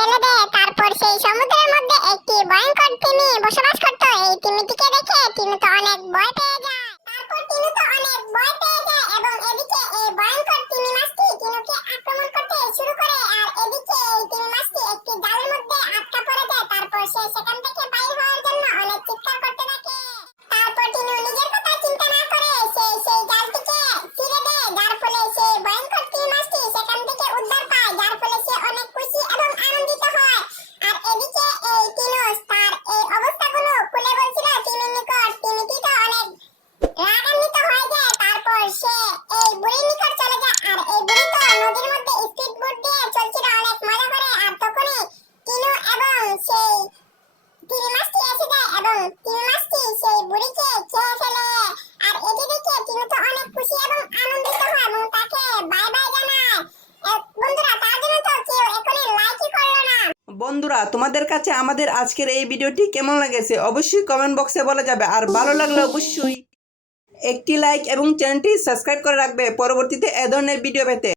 ফেলে দেয় তারপর সেই সমুদ্রের মধ্যে একটি ভয়ঙ্কর তিমি বসবাস করতে বুড়ির নিকট চলে যায় আর এই বুড়ি তো নদীর মধ্যে স্পিড বোট দিয়ে চলছিল অনেক মজা করে, আর তখনই তিনু এবং সেই মাছটি এসে যায় এবং মাছটি সেই বুড়িকে খেয়ে ফেলে। আর এটি দেখে তিনু তো অনেক খুশি এবং আনন্দিত হয় এবং তাকে বাই বাই জানায়। বন্ধুরা, তার জন্য তো কেউ এখনই লাইকই করল না। বন্ধুরা, তোমাদের কাছে আমাদের আজকের এই ভিডিওটি কেমন লেগেছে? অবশ্যই কমেন্ট বক্সে বলা যাবে। আর ভালো লাগলে অবশ্যই একটি লাইক এবং চ্যানেলটি সাবস্ক্রাইব করে রাখবে। পরবর্তীতে এ ধরনের ভিডিও পেতে।